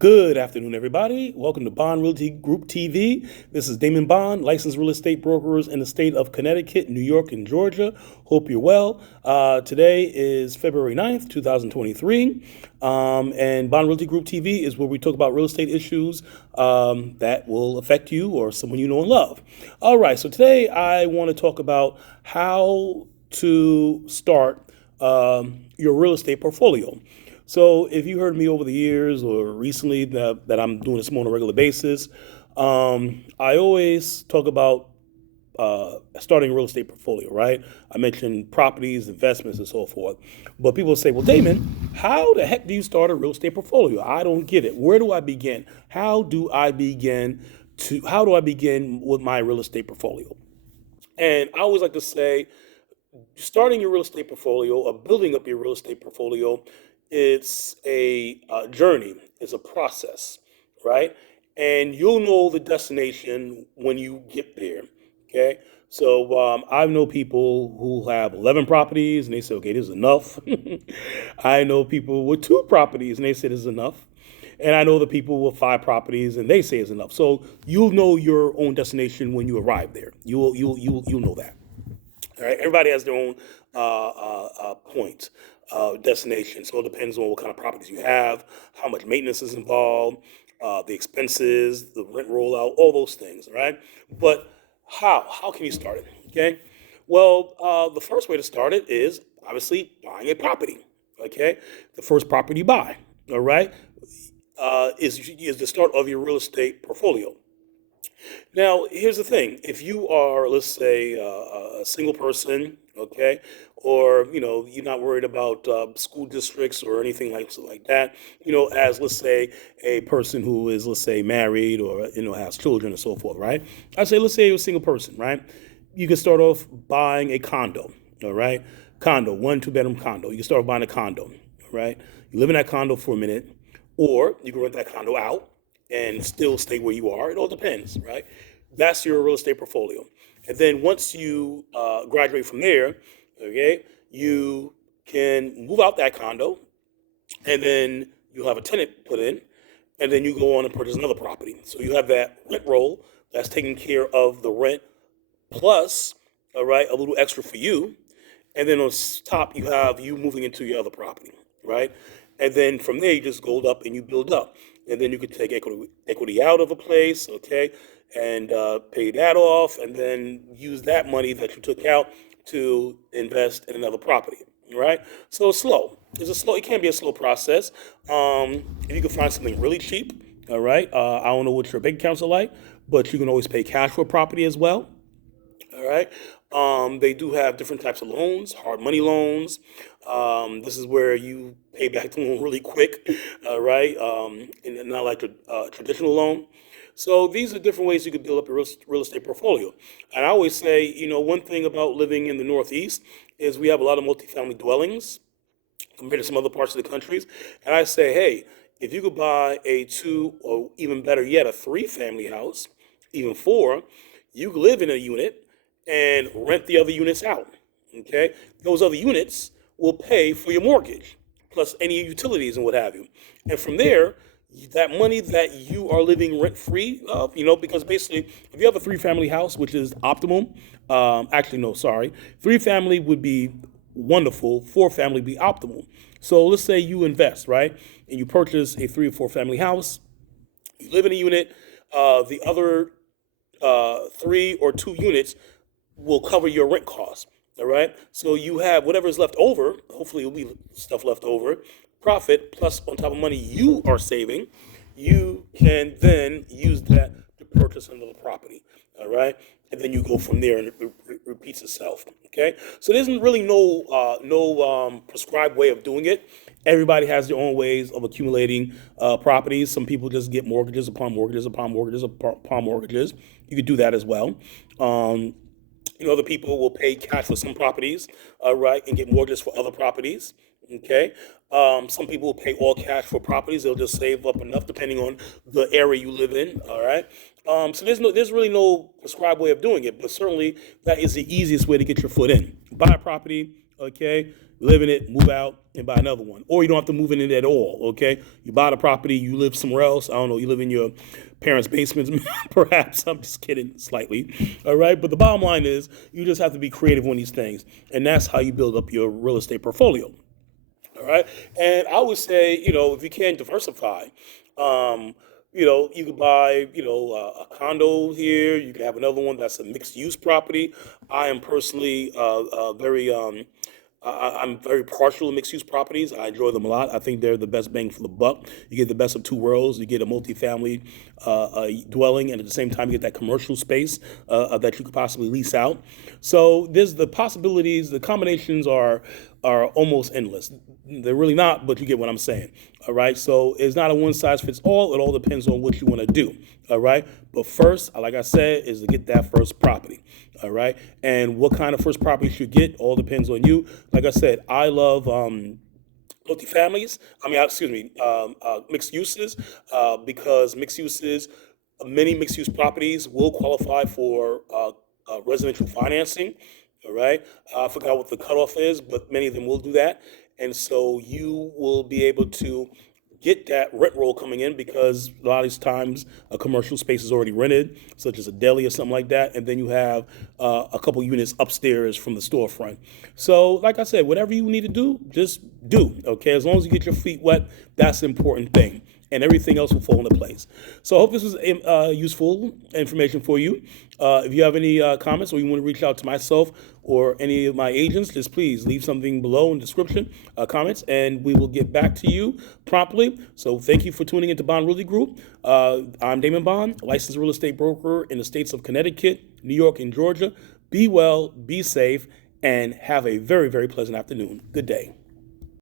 Good afternoon, everybody. Welcome to Bond Realty Group TV. This is Damon Bond, licensed real estate brokers in the state of Connecticut, New York, and Georgia. Hope you're well. Today is February 9th, 2023. And Bond Realty Group TV is where we talk about real estate issues that will affect you or someone you know and love. All right, so today I want to talk about how to start your real estate portfolio. So if you heard me over the years or recently that I'm doing this more on a regular basis, I always talk about starting a real estate portfolio, right? I mentioned properties, investments, and so forth. But people say, well, Damon, how the heck do you start a real estate portfolio? I don't get it. Where do I begin? How do I begin with my real estate portfolio? And I always like to say, starting your real estate portfolio or building up your real estate portfolio, it's a journey, it's a process, right? And you'll know the destination when you get there, okay? So I know people who have 11 properties and they say, okay, this is enough. I know people with 2 properties and they say this is enough. And I know the people with 5 properties and they say it's enough. So you'll know your own destination when you arrive there. You'll know that. All right, everybody has their own point, destination. So it depends on what kind of properties you have, how much maintenance is involved, the expenses, the rent rollout, all those things. All right, but how can you start it? Okay, well, the first way to start it is obviously buying a property. Okay, the first property you buy. All right, is the start of your real estate portfolio. Now, here's the thing. If you are, let's say, a single person, okay, or, you're not worried about school districts or anything like that, as, let's say, a person who is, let's say, married or, has children and so forth, right? I say, let's say you're a single person, right? You can start off buying a condo, all right? Condo, 1, 2 bedroom condo. You can start off buying a condo, all right? You live in that condo for a minute, or you can rent that condo out and still stay where you are. It all depends, right? That's your real estate portfolio. And then once you graduate from there, okay, you can move out that condo, and then you'll have a tenant put in, and then you go on and purchase another property. So you have that rent roll that's taking care of the rent plus, all right, a little extra for you. And then on top, you have you moving into your other property, right? And then from there, you just go up and you build up. And then you could take equity out of a place, okay, and pay that off, and then use that money that you took out to invest in another property, right? So it's slow. It can be a slow process. If you can find something really cheap, all right. I don't know what your bank accounts are like, but you can always pay cash for property as well. All right. They do have different types of loans, hard money loans. This is where you pay back the loan really quick, right? And not like a traditional loan. So these are different ways you could build up your real estate portfolio. And I always say, one thing about living in the Northeast is we have a lot of multifamily dwellings compared to some other parts of the countries. And I say, hey, if you could buy a 2 or even better yet, a 3 family house, even 4, you could live in a unit and rent the other units out. Okay, those other units will pay for your mortgage plus any utilities and what have you. And from there, that money that you are living rent free of, because basically, if you have a 3 family house, which is optimal, actually, no, sorry, 3 family would be wonderful, 4 family would be optimal. So let's say you invest, right, and you purchase a 3 or 4 family house, you live in a unit, the other 3 or 2 units will cover your rent costs. All right. So you have whatever is left over. Hopefully, it'll be stuff left over. Profit plus on top of money you are saving, you can then use that to purchase another property. All right. And then you go from there, and it repeats itself. Okay. So there's really no prescribed way of doing it. Everybody has their own ways of accumulating properties. Some people just get mortgages upon mortgages upon mortgages upon mortgages. You could do that as well. Other people will pay cash for some properties, right, and get mortgages for other properties. Okay. Some people will pay all cash for properties. They'll just save up enough depending on the area you live in. All right. So there's really no prescribed way of doing it, but certainly that is the easiest way to get your foot in. Buy a property, okay? Live in it, move out, and buy another one. Or you don't have to move in it at all, okay? You buy the property, you live somewhere else. I don't know, you live in your parents' basements, perhaps. I'm just kidding slightly, all right? But the bottom line is you just have to be creative on these things, and that's how you build up your real estate portfolio. All right. And I would say, if you can diversify, um, you could buy, a condo here. You could have another one that's a mixed use property. I am personally very, I'm very partial to mixed use properties. I enjoy them a lot. I think they're the best bang for the buck. You get the best of two worlds. You get a multifamily dwelling, and at the same time, you get that commercial space that you could possibly lease out. So there's the possibilities. The combinations are almost endless. They're really not, but you get what I'm saying. All right. So it's not a one size fits all. It all depends on what you want to do. All right. But first, like I said, is to get that first property. All right. And what kind of first property you should get all depends on you. Like I said, I love multifamilies. Excuse me, mixed uses, because mixed uses, many mixed use properties will qualify for residential financing. All right. I forgot what the cutoff is, but many of them will do that. And so you will be able to get that rent roll coming in because a lot of these times a commercial space is already rented, such as a deli or something like that. And then you have a couple units upstairs from the storefront. So, like I said, whatever you need to do, just do. Okay. As long as you get your feet wet, that's the important thing. And everything else will fall into place. So I hope this was useful information for you. If you have any comments or you want to reach out to myself or any of my agents, just please leave something below in the description, comments, and we will get back to you promptly. So thank you for tuning into Bond Realty Group. I'm Damon Bond, licensed real estate broker in the states of Connecticut, New York, and Georgia. Be well, be safe, and have a very, very pleasant afternoon. Good day.